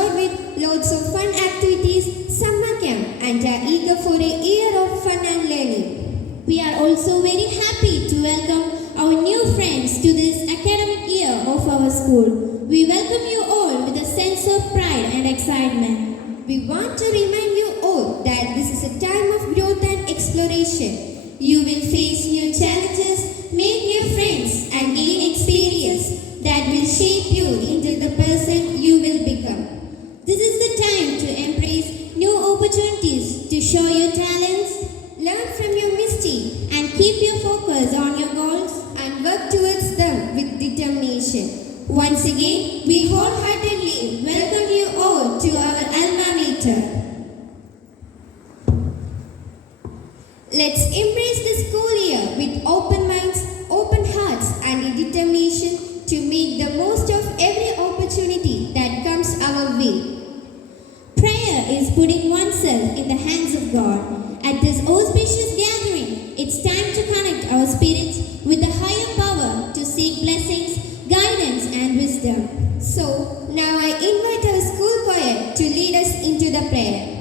assured with loads of fun activities, summer camp, and are eager for a year of fun and learning. We are also very happy to welcome our new friends to this academic year of our school. We welcome you all with a sense of pride and excitement. We want to remind you all that this is a time of growth and exploration. You will face new challenges, make new friends, and gain experience that will shape you into the person you will become. This is the time to embrace new opportunities, to show your talents, learn from your mistake, and keep your focus on your goals and work towards them with determination. Once again, we wholeheartedly welcome you all to our alma mater. Let's embrace the school year with open minds, open hearts, and a determination to make the most of every opportunity that comes our way. Prayer is putting oneself in the hands of God. At this auspicious gathering, it's time to connect our spirits with the higher power to seek blessings, guidance, and wisdom. So, now I invite our school choir to lead us into the prayer.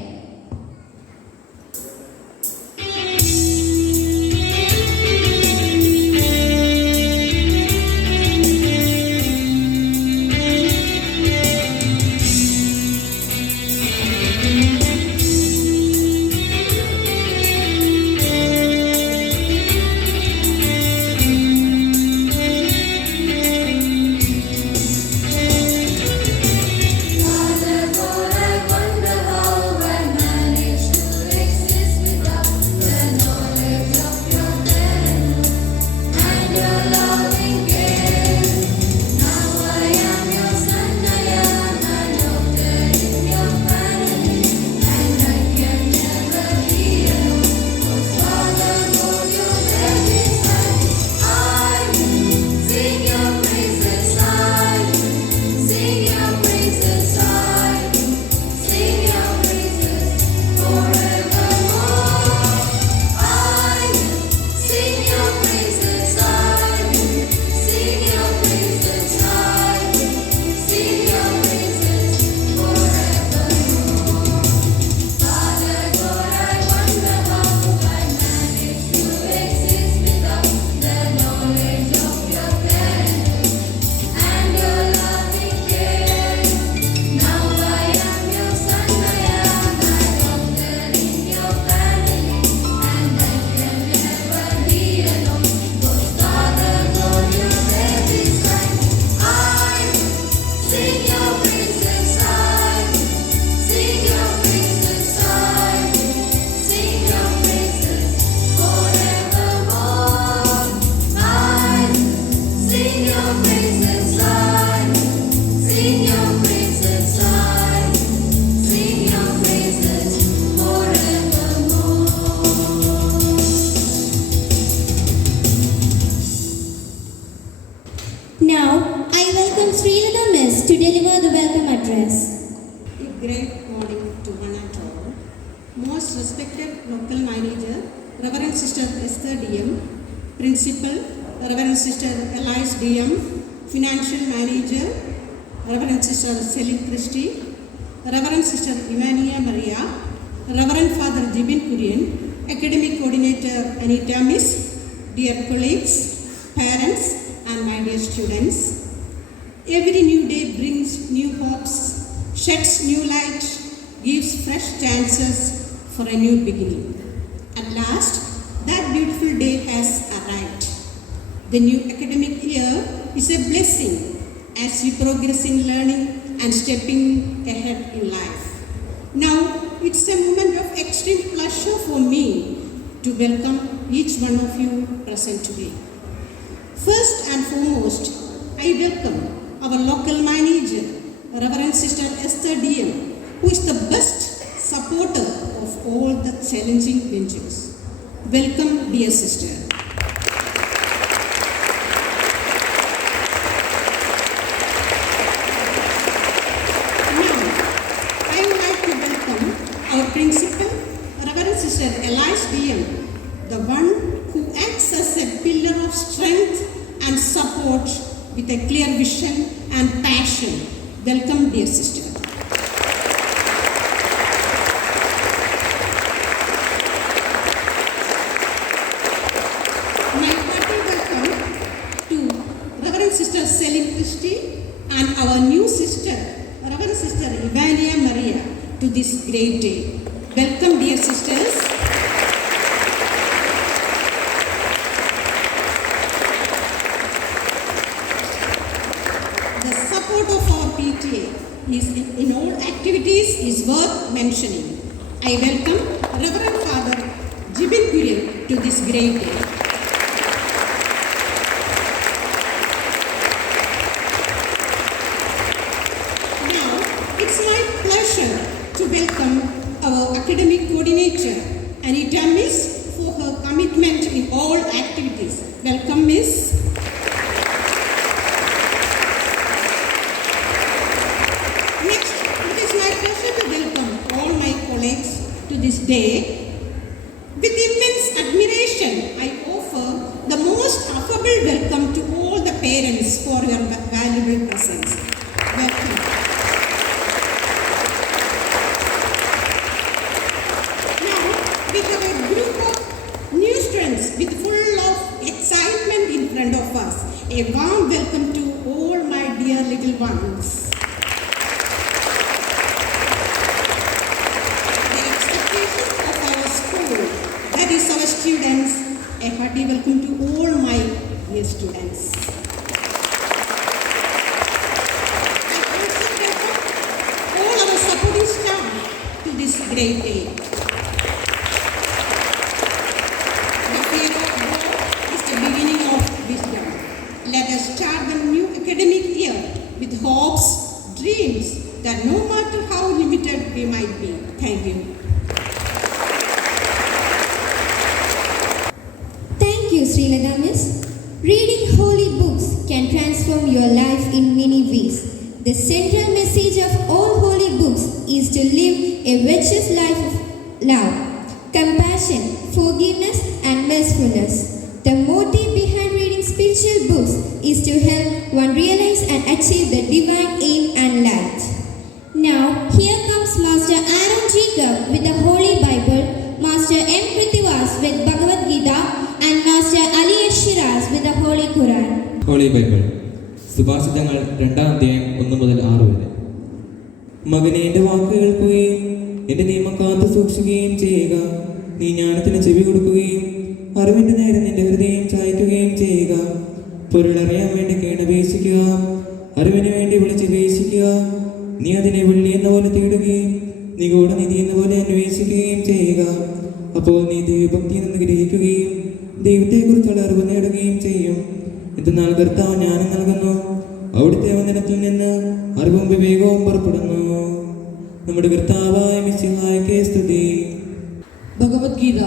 Now, I welcome Srilata Miss to deliver the welcome address. A great morning to one and all. Most respected local manager, Reverend Sister Esther DM, Principal, Reverend Sister Elias DM, Financial Manager, Reverend Sister Celine Christie, Reverend Sister Emania Maria, Reverend Father Jibin Kurian, Academic Coordinator Anita Miss, dear colleagues, parents, and my dear students. Every new day brings new hopes, sheds new light, gives fresh chances for a new beginning. At last, that beautiful day has arrived. The new academic year is a blessing as we progress in learning and stepping ahead in life. Now, it's a moment of extreme pleasure for me to welcome each one of you present today. First and foremost, I welcome our local manager, Reverend Sister Esther DM, who is the best supporter of all the challenging ventures. Welcome, dear sister. Now, I would like to welcome our principal, Reverend Sister Elias DM, the one who acts as a pillar of strength and support with a clear vision and passion. Welcome, dear sister. Sister Ivania Maria to this great day. Welcome, dear sisters. The support of our PTA is in all activities is worth mentioning. I welcome Reverend Father Jibin Kurian to this great day. Now, it's my pleasure to welcome our academic coordinator, Anita Miss, for her commitment in all activities. Welcome, Miss. Next, it is my pleasure to welcome all my colleagues to this day. With immense admiration, I offer the most affable welcome to all the parents for your valuable presence. Welcome. Now, we have a group of new students with full of excitement in front of us. A warm welcome to all my dear little ones. The expectations of our school, that is our students, a hearty welcome to all my dear students. I also welcome all our supporting staff to this great day. The fear of God is the beginning of wisdom. Let us start the new academic year with hopes, dreams, that no matter how limited we might be. Thank you. Thank you, Srilada Miss. Reading holy books can transform your life in many ways. The central message of all holy books is to live a virtuous life of love, compassion, forgiveness, and mercifulness. The motive behind reading spiritual books is to help one realize and achieve the divine aim and light. Now, here comes Master Aaron Jacob with the Holy Bible, Master M. Prithivas with Bhagavad Gita, and Master Ali Shiraz with the Holy Quran. Holy Bible സുഭാഷിതങ്ങൾ 2-ാം അധ്യായം 1 മുതൽ 6 വരെ. മകനെ, എൻ്റെ വാക്ക് കേൾക്കുകയും എൻ്റെ നിയമം കാത്തു സൂക്ഷിക്കുകയും ചെയ്യുക. നീ ജ്ഞാനത്തിന് ചെവി കൊടുക്കുകയും അറിവിൻ്റെ നേരെ നിന്റെ ഹൃദയം ചായ്ക്കുകയും ചെയ്യുക. പൊരുളറിയാൻ വേണ്ടി കേണപേക്ഷിക്കുക, അറിവിന് വേണ്ടി വിളിച്ചപേക്ഷിക്കുക. നീ അതിനെ വെള്ളി എന്ന പോലെ തേടുകയും നിഗൂഢനിധി എന്ന പോലെ അന്വേഷിക്കുകയും ചെയ്യുക. അപ്പോൾ നീ ദൈവഭക്തിയിൽ നിന്ന് ഗ്രഹിക്കുകയും ദൈവത്തെക്കുറിച്ചുള്ള അറിവ് നേടുകയും ചെയ്യും. എന്നാൽ കർത്താവ് ജ്ഞാനം നൽകുന്നു, അവിടുത്തെ വന്ദനത്തിൽ നിന്ന് അറിവും വിവേകവും പുറപ്പെടുന്നു. നമ്മുടെ കർത്താവായ മിശിഹായ്ക്ക് സ്തുതി. ഭഗവത്ഗീത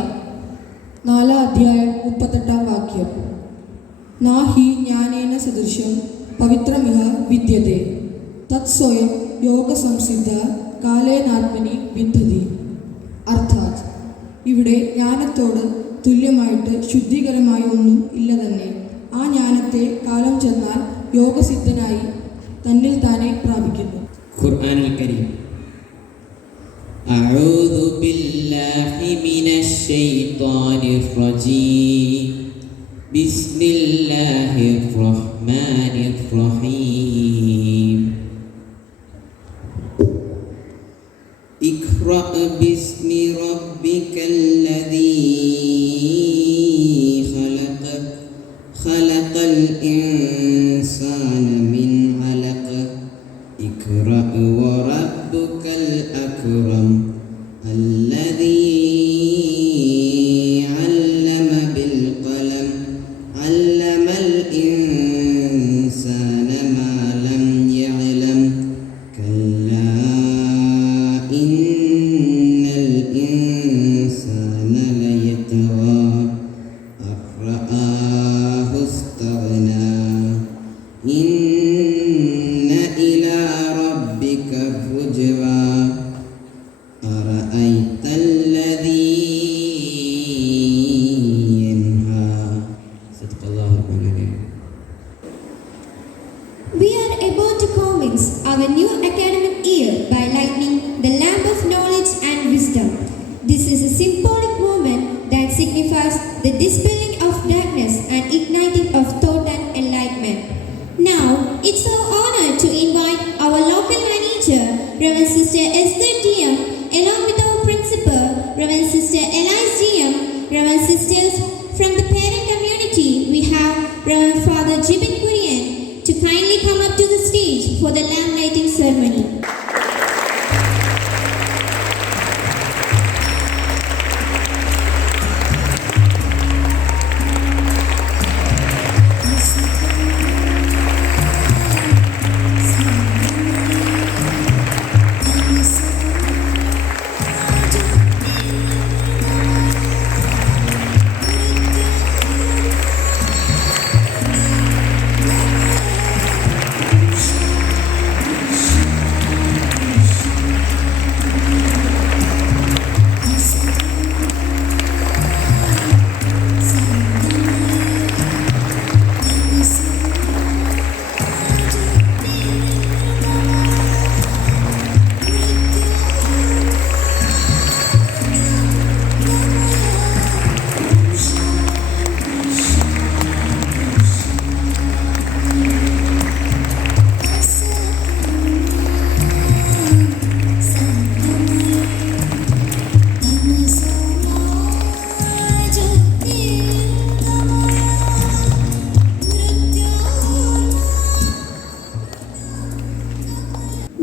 4-ാം അധ്യായം 38-ാം വാക്യം. നാഹി ജ്ഞാനേന സദൃശം പവിത്രമിഹ വിദ്യതേ തത്സ്വയം യോഗസംസിദ്ധ കാലേനാത്മനി വിദ്ധതി. അർത്ഥാത് ഇവിടെ ജ്ഞാനത്തോട് തുല്യമായിട്ട് ശുദ്ധീകരമായ ഒന്നും ഇല്ല തന്നെ. ആ ജ്ഞാനത്തെ കാലം ചെന്നാൽ യോഗസിദ്ധനായി തന്നിൽ താനെ പ്രാപിക്കുന്നു. ഖുർആനുൽ കരീം. അഊദു ബില്ലാഹി മിനശ് ശൈത്വാനിർ റജീം. ബിസ്മില്ലാഹിർ റഹ്മാനിർ റഹീം. ഇഖ്റ ബിസ്മി റബ്ബിക്കല്ലദീ ഖലഖ ഖലഖൽ ഇൻസാന മിൻ അലഖ. ഇഖ്റ വറബ്ബുക്കൽ അക്രം അല്ലദീ അല്ലമ ബിൽ ഖലം അല്ലമൽ ഇൻസാന മാ ലം യഅലം. കല്ലാ ഇന്നൽ ഇൻസാന ലയതഗാ അർആഹു ഇസ്തഗ്നാ. ഇന്ന ഇലാ റബ്ബിക റുജ്വാ. അറഅയ്തല്ലദീ യൻഹാ. സദഖല്ലാഹുൽ അലീം. We are about to commence our new academic year by lighting the lamp of knowledge and wisdom. This is a symbolic moment that signifies the dispelling of darkness and igniting of thought and enlightenment. Now, it's our honor to invite our local manager, Reverend Sister Esther DM, along with our principal, Reverend Sister Elise DM, Reverend Sisters from the parent community, we have Reverend Father Jibin Kurian to kindly come up to the stage for the lamp lighting ceremony.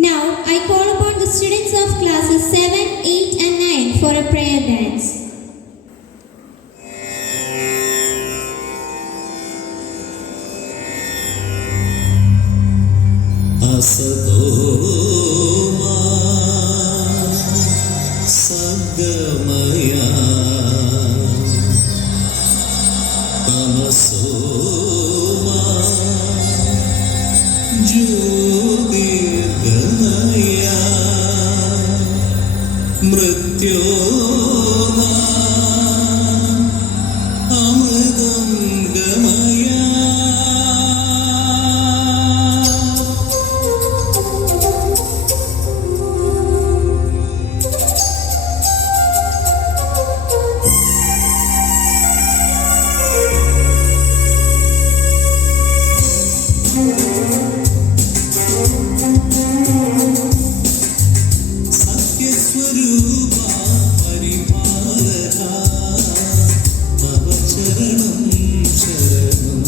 Now I call upon the students of classes 7, 8 and 9 for a prayer dance. असतोमा सद्गमया तमसोमा ज्योतिर्गमया मृत्योर्मा अमृतं गमया. सत्यस्वरूपा परिपालका तव चरणं शरणं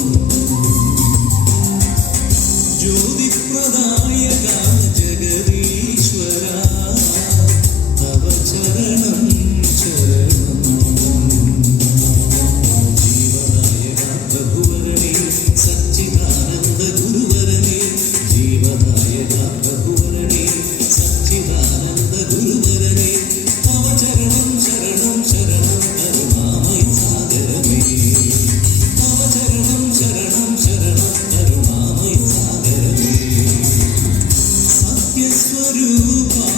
ज्योतिप्रदायका जगदीश्वरा तव चरणं शरणं जीवदायका प्रभुवरणे सच्चिदानन्द गुरुवरणे जीवदायका प्रभुवरणे सच्चिदानन्द गुरुवरणे तव चरणं शरणं शरणं करुणामय सागरमे तव चरणं शरणं शरणं करुणामय सागरमे सत्यस्वरूपा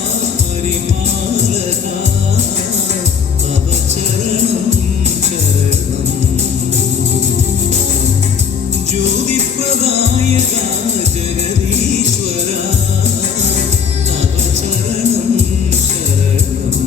परिपालका तव चरणं शरणं ज्योतिप्रदायका जगदीश्वरा तव चरणं शरणं.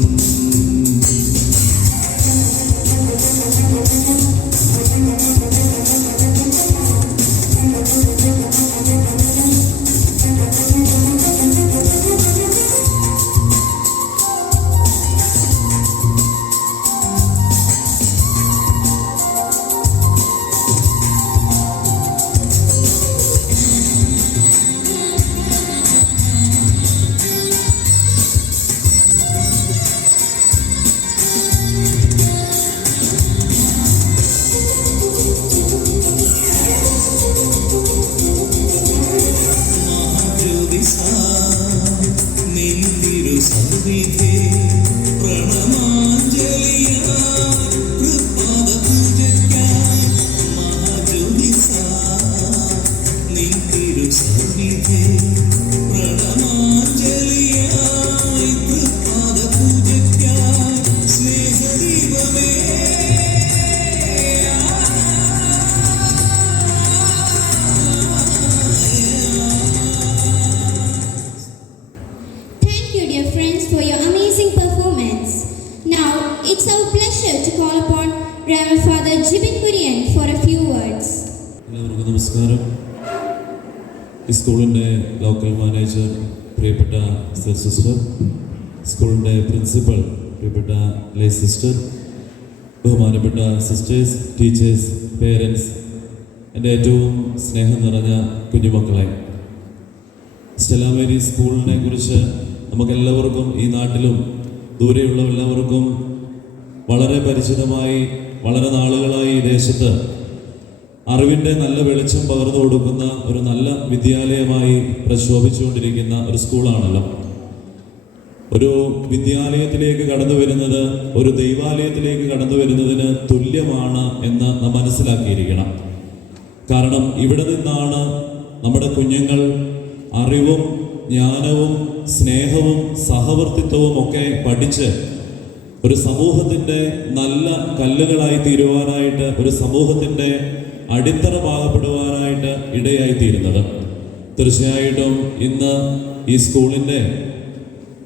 महाज्योतिसा निन्दिरु सन्निधे प्रणमाञ्जलियाय कृपादपूजक्याय महाज्योतिसा निन्दिरु सन्निधे प्रणमाञ्जलियाय कृपादपूजक्याय स्नेहदीपमे Thank you, dear friends, for your amazing performance. Now, it's our pleasure to call upon Reverend Father Jibin Kurian for a few words. എല്ലാവർക്കും നമസ്കാരം. ഈ സ്കൂളിൻ്റെ ലോക്കൽ മാനേജർ പ്രിയപ്പെട്ട സിസ്റ്റർ, സ്കൂളിൻ്റെ പ്രിൻസിപ്പൽ പ്രിയപ്പെട്ട ലേ സിസ്റ്റർ, ബഹുമാനപ്പെട്ട സിസ്റ്റേഴ്സ്, ടീച്ചേഴ്സ്, പേരൻസ്, എൻ്റെ ഏറ്റവും സ്നേഹം നിറഞ്ഞ കുഞ്ഞുമക്കളെ, സ്റ്റെല്ല മേരി സ്കൂളിനെ കുറിച്ച് നമുക്കെല്ലാവർക്കും ഈ നാട്ടിലും ദൂരെയുള്ള എല്ലാവർക്കും വളരെ പരിചിതമായി, വളരെ നാളുകളായി ഈ ദേശത്ത് അറിവിൻ്റെ നല്ല വെളിച്ചം പകർന്നു കൊടുക്കുന്ന ഒരു നല്ല വിദ്യാലയമായി പ്രശോഭിച്ചുകൊണ്ടിരിക്കുന്ന ഒരു സ്കൂളാണല്ലോ. ഒരു വിദ്യാലയത്തിലേക്ക് കടന്നു വരുന്നത് ഒരു ദൈവാലയത്തിലേക്ക് കടന്നു വരുന്നതിന് തുല്യമാണ് എന്ന് നാം മനസ്സിലാക്കിയിരിക്കണം. കാരണം ഇവിടെ നിന്നാണ് നമ്മുടെ കുഞ്ഞുങ്ങൾ അറിവും ജ്ഞാനവും സ്നേഹവും സഹവർത്തിത്വവും ഒക്കെ പഠിച്ച് ഒരു സമൂഹത്തിൻ്റെ നല്ല കല്ലുകളായി തീരുവാനായിട്ട്, ഒരു സമൂഹത്തിൻ്റെ അടിത്തറ പാകപ്പെടുവാനായിട്ട് ഇടയായിത്തീരുന്നത്. തീർച്ചയായിട്ടും ഇന്ന് ഈ സ്കൂളിൻ്റെ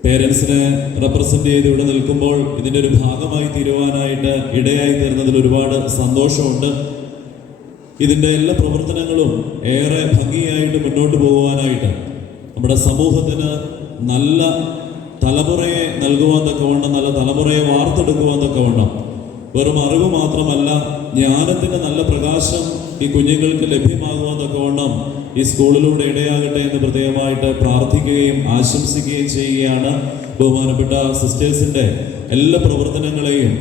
പേരൻസിനെ റെപ്രസെൻ്റ് ചെയ്ത് ഇവിടെ നിൽക്കുമ്പോൾ ഇതിൻ്റെ ഒരു ഭാഗമായി തീരുവാനായിട്ട് ഇടയായി തീർന്നതിൽ ഒരുപാട് സന്തോഷമുണ്ട്. ഇതിൻ്റെ എല്ലാ പ്രവർത്തനങ്ങളും ഏറെ ഭംഗിയായിട്ട് മുന്നോട്ട് പോകുവാനായിട്ട് നമ്മുടെ സമൂഹത്തിന് നല്ല തലമുറയെ നൽകുവാൻ തക്കവണ്ണം, നല്ല തലമുറയെ വാർത്തെടുക്കുവാൻ തക്കവണ്ണം, വെറും അറിവ് മാത്രമല്ല ജ്ഞാനത്തിൻ്റെ നല്ല പ്രകാശം ഈ കുഞ്ഞുങ്ങൾക്ക് ലഭ്യമാകുവാൻ തക്കവണ്ണം ഈ സ്കൂളിലൂടെ ഇടയാകട്ടെ എന്ന് പ്രത്യേകമായിട്ട് പ്രാർത്ഥിക്കുകയും ആശംസിക്കുകയും ചെയ്യുകയാണ്. ബഹുമാനപ്പെട്ട സിസ്റ്റേഴ്സിൻ്റെ എല്ലാ പ്രവർത്തനങ്ങളെയും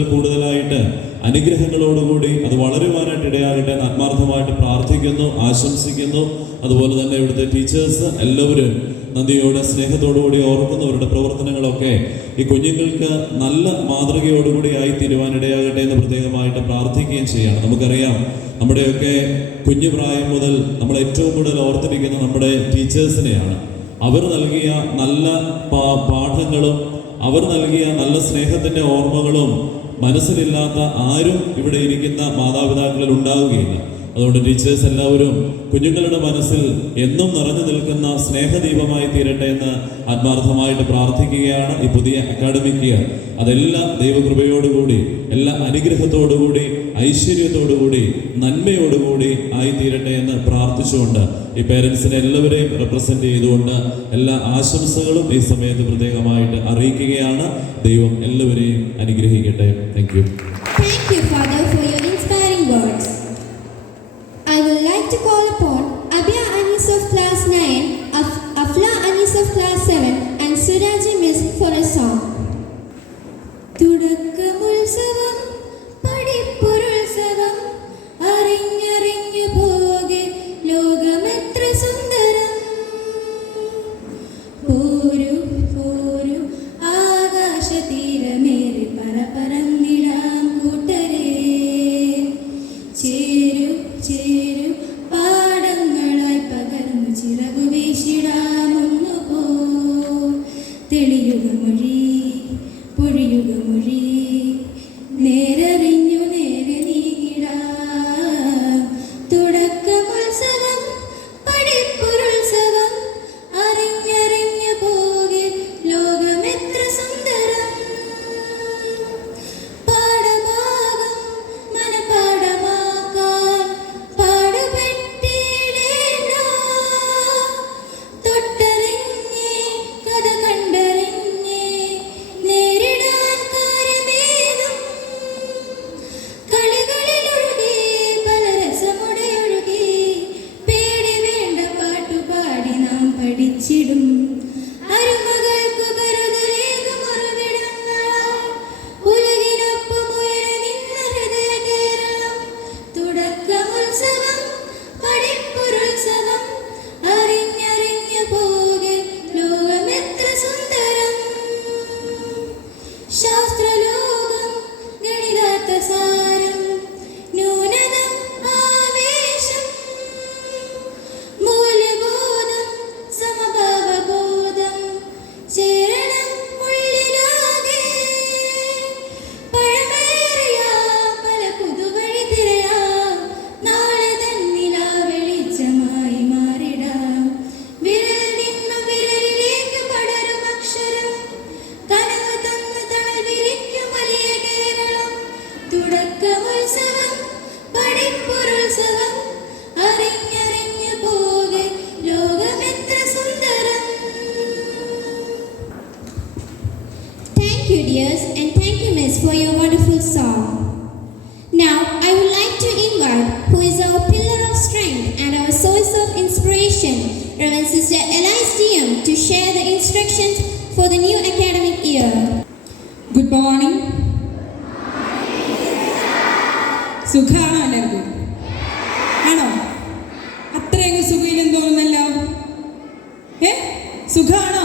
കൂടുതലായിട്ട് അനുഗ്രഹങ്ങളോടുകൂടി അത് വളരുവാനായിട്ട് ഇടയാകട്ടെ എന്ന് ആത്മാർത്ഥമായിട്ട് പ്രാർത്ഥിക്കുന്നു, ആശംസിക്കുന്നു. അതുപോലെ തന്നെ ഇവിടുത്തെ ടീച്ചേഴ്സ് എല്ലാവരും നന്ദിയോടെ സ്നേഹത്തോടുകൂടി ഓർക്കുന്നവരുടെ പ്രവർത്തനങ്ങളൊക്കെ ഈ കുഞ്ഞുങ്ങൾക്ക് നല്ല മാതൃകയോടുകൂടി ആയിത്തീരുവാനിടയാകട്ടെ എന്ന് പ്രത്യേകമായിട്ട് പ്രാർത്ഥിക്കുകയും ചെയ്യാണ്. നമുക്കറിയാം, നമ്മുടെയൊക്കെ കുഞ്ഞു പ്രായം മുതൽ നമ്മൾ ഏറ്റവും കൂടുതൽ ഓർത്തിരിക്കുന്ന നമ്മുടെ ടീച്ചേഴ്സിനെയാണ്. അവർ നൽകിയ നല്ല പാഠങ്ങളും അവർ നൽകിയ നല്ല സ്നേഹത്തിൻ്റെ ഓർമ്മകളും മനസ്സിലില്ലാത്ത ആരും ഇവിടെ ഇരിക്കുന്ന മാതാപിതാക്കളിൽ ഉണ്ടാവുകയില്ല. അതുകൊണ്ട് ടീച്ചേഴ്സ് എല്ലാവരും കുഞ്ഞുങ്ങളുടെ മനസ്സിൽ എന്നും നിറഞ്ഞു നിൽക്കുന്ന സ്നേഹദീപമായി തീരട്ടെ എന്ന് ആത്മാർത്ഥമായിട്ട് പ്രാർത്ഥിക്കുകയാണ്. ഈ പുതിയ അക്കാഡമിക് ഇയർ അതെല്ലാം ദൈവകൃപയോടുകൂടി, എല്ലാ അനുഗ്രഹത്തോടുകൂടി, ഐശ്വര്യത്തോടുകൂടി, നന്മയോടുകൂടി ആയിത്തീരട്ടെ എന്ന് പ്രാർത്ഥിച്ചുകൊണ്ട് ഈ പേരൻസിനെ എല്ലാവരെയും റെപ്രസെൻ്റ് ചെയ്തുകൊണ്ട് എല്ലാ ആശംസകളും ഈ സമയത്ത് പ്രത്യേകമായിട്ട് അറിയിക്കുകയാണ്. ദൈവം എല്ലാവരെയും അനുഗ്രഹിക്കട്ടെ. Thank you. Thank you, Father, for your inspiring words. I would like to call upon Abia Anis of class 9, Afla Anis of class 7 and Suraji Miss for a song. തുടക്കമുത്സവം പഠിപ്പൊരുത്സവം അറിഞ്ഞറിഞ്ഞു പോകെ ലോകമെത്ര സുന്ദരം. പോരു പോരു ആകാശതീരമേറി പറന്നിടാം കൂട്ടരേ. ചേരു ചേരു പാടങ്ങളായി പകർന്നു ചിറകു വീശിടാമൊന്നു പോ. തെളിയുക മൊഴി പൊഴിയുക മൊഴി, നേരറിഞ്ഞു നേരെ നീങ്ങിടാം. തുടക്കമുത്സവം പഠിപ്പൊരുത്സവം അറിഞ്ഞറിഞ്ഞു പോകെ ലോകമെത്ര സുന്ദരം. പാഠഭാഗം മനപാഠമാക്കാൻ പാടുപെട്ടിടേണ്ട. തൊട്ടറിഞ്ഞേ കഥ കണ്ടറിഞ്ഞേ you, dears, and thank you, Miss, for your wonderful song. Now, I would like to invite who is our pillar of strength and our source of inspiration, Reverend Sister Elise DM, to share the instructions for the new academic year. Good morning. സുഖാണോ എല്ലാവർക്കും? ആണോ? അത്രയൊക്കെ സുഖമില്ലെന്ന് തോന്നുന്നല്ലോ. സുഖാണോ?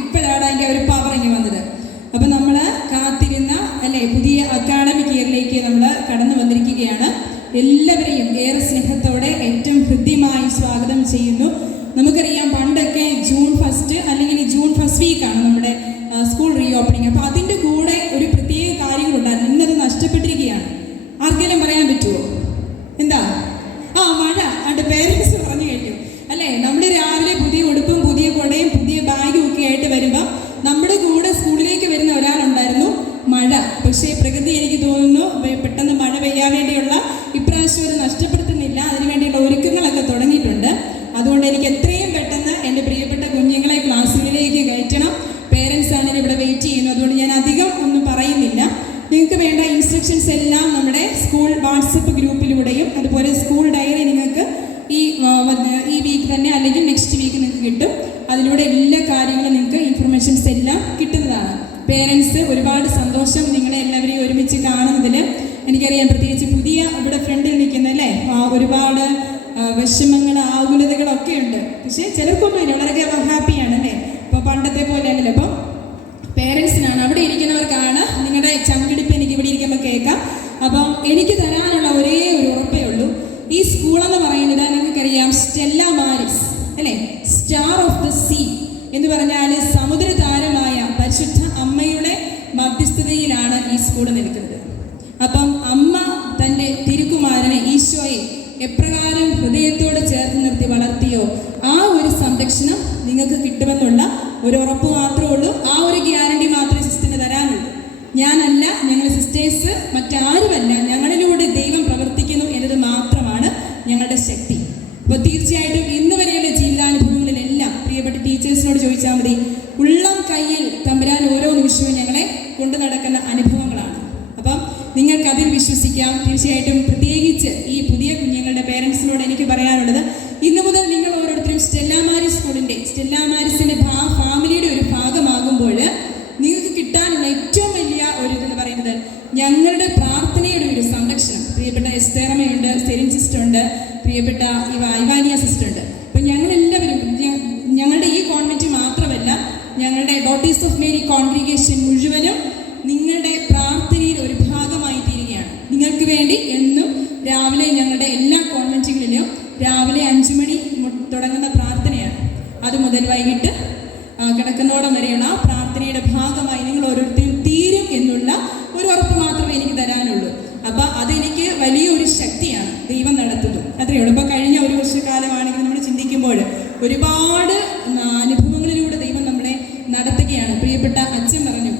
ഇപ്പോഴാണ് അതിൻ്റെ ഒരു powering വന്നത്. അപ്പം നമ്മൾ കാത്തിരുന്ന അല്ലേ പുതിയ അക്കാഡമിക് ഇയറിലേക്ക് നമ്മൾ കടന്നു വന്നിരിക്കുകയാണ്. എല്ലാവരെയും ഏറെ സ്നേഹത്തോടെ ഏറ്റവും ഹൃദ്യമായി സ്വാഗതം ചെയ്യുന്നു. നമുക്കറിയാം പണ്ടൊക്കെ ജൂൺ 1 അല്ലെങ്കിൽ ജൂൺ 1 വീക്കാണ് നമ്മുടെ സ്കൂൾ റീ ഓപ്പണിങ്. അപ്പോൾ അതിൻ്റെ കൂടെ ഒരു പ്രത്യേക കാര്യങ്ങളുണ്ടായിരുന്നു. ഇന്നത് നഷ്ടപ്പെട്ടിരിക്കുകയാണ്. ആർക്കെങ്കിലും പറയാൻ പറ്റുമോ? എന്താ? മഴ. അവിടെ പേരൻസ് പറഞ്ഞു കഴിഞ്ഞു അല്ലേ. നമ്മൾ രാവിലെ പുതിയ ഉടുപ്പും പുതിയ കുടയും പുതിയ ബാഗും ഒക്കെ ആയിട്ട് വരുമ്പോൾ നമ്മുടെ കൂടെ സ്കൂളിലേക്ക് വരുന്ന ഒരാളുണ്ടായിരുന്നു, മഴ. പക്ഷേ പ്രകൃതി എനിക്ക് തോന്നുന്നു പെട്ടെന്ന് മഴ പെയ്യാൻ വേണ്ടിയുള്ള ഇപ്രാവശ്യം അത് നഷ്ടപ്പെടുത്തുന്നില്ല. അതിനുവേണ്ടിയുള്ള ഒരുക്കങ്ങളൊക്കെ തുടങ്ങിയിട്ടുണ്ട്. അതുകൊണ്ട് എനിക്ക് എത്രയും പെട്ടെന്ന് എൻ്റെ പ്രിയപ്പെട്ട കുഞ്ഞുങ്ങളെ ക്ലാസ്സുകളിലേക്ക് കയറ്റണം. പേരൻസ് ആണെങ്കിൽ ഇവിടെ വെയിറ്റ് ചെയ്യുന്നു. അതുകൊണ്ട് ഞാൻ അധികം ഒന്നും പറയുന്നില്ല. നിങ്ങൾക്ക് വേണ്ട ഇൻസ്ട്രക്ഷൻസ് എല്ലാം നമ്മുടെ സ്കൂൾ വാട്സപ്പ് ഗ്രൂപ്പിലൂടെയും അതുപോലെ സ്കൂൾ ഡയറി നിങ്ങൾക്ക് ഈ വീക്ക് തന്നെ അല്ലെങ്കിൽ നെക്സ്റ്റ് വീക്ക് നിങ്ങൾക്ക് കിട്ടും. അതിലൂടെ എല്ലാ കാര്യങ്ങളും നിങ്ങൾക്ക് ഇൻഫർമേഷൻസ് എല്ലാം കിട്ടുന്നതാണ്. പേരൻസ് ഒരുപാട് സന്തോഷം നിങ്ങളെ എല്ലാവരെയും ഒരുമിച്ച് കാണുന്നതിൽ. എനിക്കറിയാം പ്രത്യേകിച്ച് പുതിയ ഇവിടെ ഫ്രണ്ടിൽ നിൽക്കുന്ന അല്ലേ ഒരുപാട് വിഷമങ്ങൾ ആകുലതകളൊക്കെ ഉണ്ട്. പക്ഷേ ചിലർക്കൊന്നും ഇല്ല, വളരെ ഹാപ്പിയാണ് അല്ലേ. ഇപ്പോൾ പണ്ടത്തെ പോലെ അല്ലല്ലോ. അപ്പം പേരൻസിനാണ് അവിടെ ഇരിക്കുന്നവർക്കാണ് നിങ്ങളുടെ ചങ്കിടിപ്പ് എനിക്ക് ഇവിടെ ഇരിക്കുമ്പോൾ കേൾക്കാം. അപ്പം എനിക്ക് തരാനുള്ള ഒരേ ഒരു ഉറപ്പേ ഉള്ളൂ, ഈ സ്കൂളെന്ന് പറയുന്നത് നിങ്ങൾക്കറിയാം സ്റ്റെല്ല മാരിസ് അല്ലേ, സ്റ്റാർ ഓഫ് ദ സീ എന്ന് പറഞ്ഞാൽ സമുദ്ര താരമായ പരിശുദ്ധ അമ്മയുടെ മധ്യസ്ഥതയിലാണ് ഈ സ്കൂൾ നിൽക്കുന്നത്. അപ്പം അമ്മ തൻ്റെ തിരുക്കുമാരനെ ഈശോയെ എപ്രകാരം ഹൃദയത്തോട് ചേർത്ത് നിർത്തി വളർത്തിയോ ആ ഒരു സംരക്ഷണം നിങ്ങൾക്ക് കിട്ടുമെന്നുള്ള ഒരു ഉറപ്പ് മാത്രമേ ഉള്ളൂ. ആ ഒരു ഗ്യാരണ്ടി മാത്രമേ സിസ്റ്ററിന് തരാനുള്ളൂ. ഞാനല്ല, ഞങ്ങൾ സിസ്റ്റേഴ്സ് മറ്റാരുമല്ല, ഞങ്ങളിലൂടെ ദൈവം പ്രവർത്തിക്കുന്നു എന്നത് മാത്രമാണ് ഞങ്ങളുടെ ശക്തി. അപ്പോൾ തീർച്ചയായിട്ടും ഇന്ന് വരെയുള്ള ജീവിതാനുഭവങ്ങളിലെല്ലാം പ്രിയപ്പെട്ട ടീച്ചേഴ്സിനോട് ചോദിച്ചാൽ മതി, ഉള്ളം കയ്യിൽ തമ്പുരാൻ ഓരോ നിമിഷവും ഞങ്ങളെ കൊണ്ടു നടക്കുന്ന അനുഭവങ്ങളാണ്. അപ്പം നിങ്ങൾക്കതിൽ വിശ്വസിക്കാം. തീർച്ചയായിട്ടും പ്രത്യേകിച്ച് ഈ പുതിയ കുഞ്ഞുങ്ങളുടെ പേരൻസിനോട് എനിക്ക് പറയാനുള്ളത്, ഇന്നു മുതൽ നിങ്ങൾ ഓരോരുത്തരും സ്റ്റെല്ല മാരിസിൻ്റെ ഫാമിലിയുടെ ഒരു ഭാഗമാകുമ്പോൾ നിങ്ങൾക്ക് കിട്ടാനുള്ള ഏറ്റവും വലിയ ഒരു ഇതെന്ന് പറയുന്നത് ഞങ്ങളുടെ പ്രാർത്ഥനയുടെ ഒരു സംരക്ഷണം. പ്രിയപ്പെട്ട എസ്തേറമ്മയുണ്ട്, സെലിൻ സിസ്റ്റർ ഉണ്ട്, പ്രിയപ്പെട്ട ഇവാനിയ സിസ്റ്റർ ഉണ്ട്. അപ്പം ഞങ്ങളെല്ലാവരും ഞങ്ങളുടെ ഈ കോൺവെന്റ് മാത്രമല്ല, ഞങ്ങളുടെ ഡോട്ടേഴ്സ് ഓഫ് മേരി കോൺഗ്രിഗേഷൻ മുഴുവനും നിങ്ങളുടെ പ്രാർത്ഥനയിൽ ഒരു ഭാഗമായി തീരുകയാണ്. നിങ്ങൾക്ക് വേണ്ടി എന്നും രാവിലെ ഞങ്ങളുടെ എല്ലാ കോൺവെന്റുകളിലും രാവിലെ 5 മണി തുടങ്ങുന്ന പ്രാർത്ഥനയാണ്. അതുമുതൽ വൈകിട്ട് കിടക്കുന്നോടം വരെയുള്ള ആ പ്രാർത്ഥനയുടെ ഭാഗമായി നിങ്ങൾ ഓരോരുത്തരും തീരും എന്നുള്ള ഒരു ഉറപ്പ് മാത്രമേ എനിക്ക് തരാനുള്ളൂ. അപ്പം അതെനിക്ക് വലിയൊരു ശക്തിയാണ്. ദൈവം നടത്തുന്നു, അത്രയേ ഉള്ളൂ. ഇപ്പോൾ കഴിഞ്ഞ ഒരു വർഷക്കാലമാണെങ്കിൽ നമ്മൾ ചിന്തിക്കുമ്പോൾ ഒരുപാട് അനുഭവങ്ങളിലൂടെ ദൈവം നമ്മളെ നടത്തുകയാണ്. പ്രിയപ്പെട്ട അച്ഛൻ പറഞ്ഞു,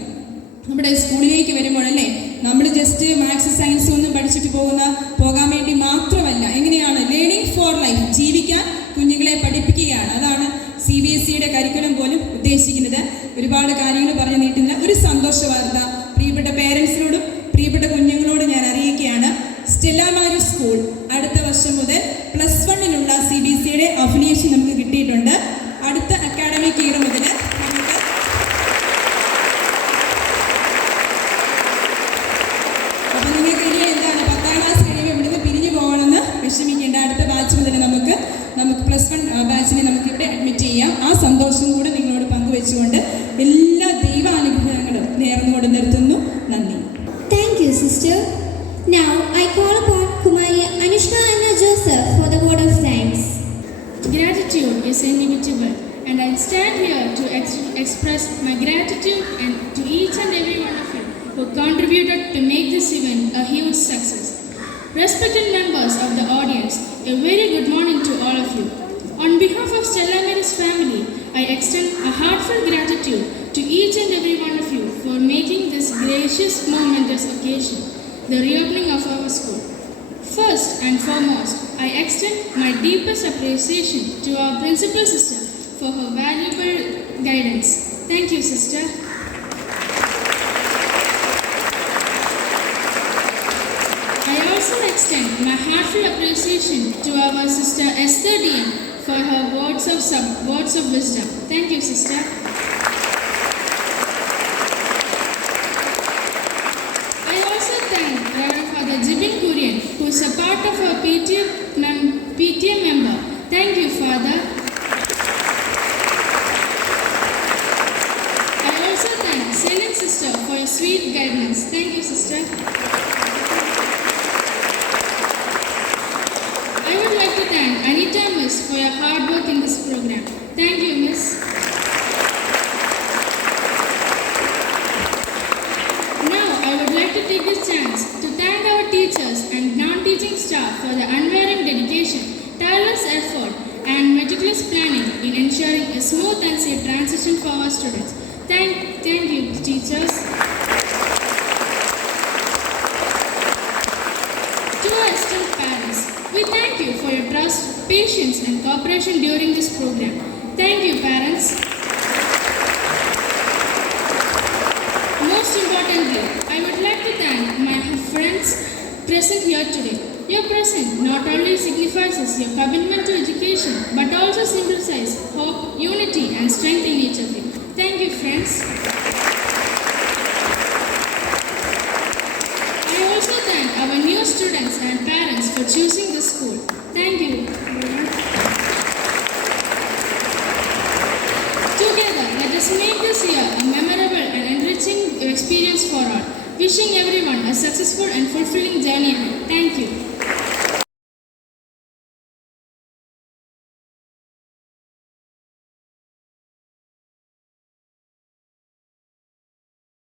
നമ്മുടെ സ്കൂളിലേക്ക് വരുമ്പോഴല്ലേ നമ്മൾ ജസ്റ്റ് മാത്സ് സയൻസ് ഒന്നും പഠിച്ചിട്ട് പോകാൻ വേണ്ടി മാത്രമല്ല, എങ്ങനെയാണ് ലേണിംഗ് ഫോർ ലൈഫ്, ജീവിക്കാൻ കുഞ്ഞുങ്ങളെ പഠിപ്പിക്കുകയാണ്. അതാണ് CBSEയുടെ കരിക്കുലം പോലും ഉദ്ദേശിക്കുന്നത്. ഒരുപാട് കാര്യങ്ങൾ പറഞ്ഞു നീട്ടുന്ന ഒരു സന്തോഷ വാർത്ത പ്രിയപ്പെട്ട പേരൻസിനോടും പ്രിയപ്പെട്ട കുഞ്ഞുങ്ങളോടും ഞാൻ അറിയിക്കുകയാണ്. സ്റ്റെല്ല മാരിസ് സ്കൂൾ അടുത്ത വർഷം മുതൽ +1 CBSEയുടെ അഫിലിയേഷൻ നമുക്ക് കിട്ടിയിട്ടുണ്ട്. അടുത്ത അക്കാഡമിക് ഇയർ മുതൽ അപ്പം നിങ്ങൾക്ക് ഇനി എന്താണ് 10ാം ക്ലാസ് കഴിയുമ്പോൾ ഇവിടുന്ന് പിരിഞ്ഞു പോകണമെന്ന് വിഷമിക്കേണ്ട. അടുത്ത ബാച്ച് മുതൽ നമുക്ക് +1 ബാച്ചിനെ നമുക്ക് ഇവിടെ അഡ്മിറ്റ് ചെയ്യാം. ആ സന്തോഷം കൂടെ നിങ്ങളോട് പങ്കുവെച്ചുകൊണ്ട് എല്ലാ ദൈവാനുഗ്രഹങ്ങളും നേർന്നുകൊണ്ട് നിർത്തുന്നു. നന്ദി. Thank you, sister. Now I call upon Kumari Anushka Anna Joseph for the word of thanks. Gratitude is inimitable, and I stand here to express my gratitude and to each and every one of you who contributed to make this event a huge success. Respected members of the audience, a very good morning to all of you. On behalf of Stella Maris family, I extend a heartfelt gratitude to each and every one of you for making this gracious momentous occasion the reopening of our school. First and foremost, I extend my deepest appreciation to our principal sister for her valuable guidance. Thank you, sister. I also extend my heartfelt appreciation to our sister Esther DM for her words of wisdom. Thank you, sister. I also thank Reverend Father Jibin Kurian, who is a part of our PTA member. Thank you, Father. I also thank Selin sister for your sweet guidance. Thank you, sister. I would like to thank Anita Miss for your hard work in this program. Thank you, Miss. Now, I would like to take this chance to thank our teachers and non-teaching staff for their unwavering dedication, tireless effort, and meticulous planning in ensuring a smooth and safe transition for our students. Thank you, teachers. To our esteemed parents, we thank you for your trust, patience, and cooperation during this program. Thank you, parents. Most importantly, I would like to thank my friends present here today. Your presence not only signifies your commitment to education, but also symbolizes hope, unity, and strength in each of you. Thank you, friends. I also thank our new students and parents for choosing this school. Thank you. Together, let us make this year a memorable and enriching experience for all. Wishing everyone a successful and fulfilling journey ahead. Thank you.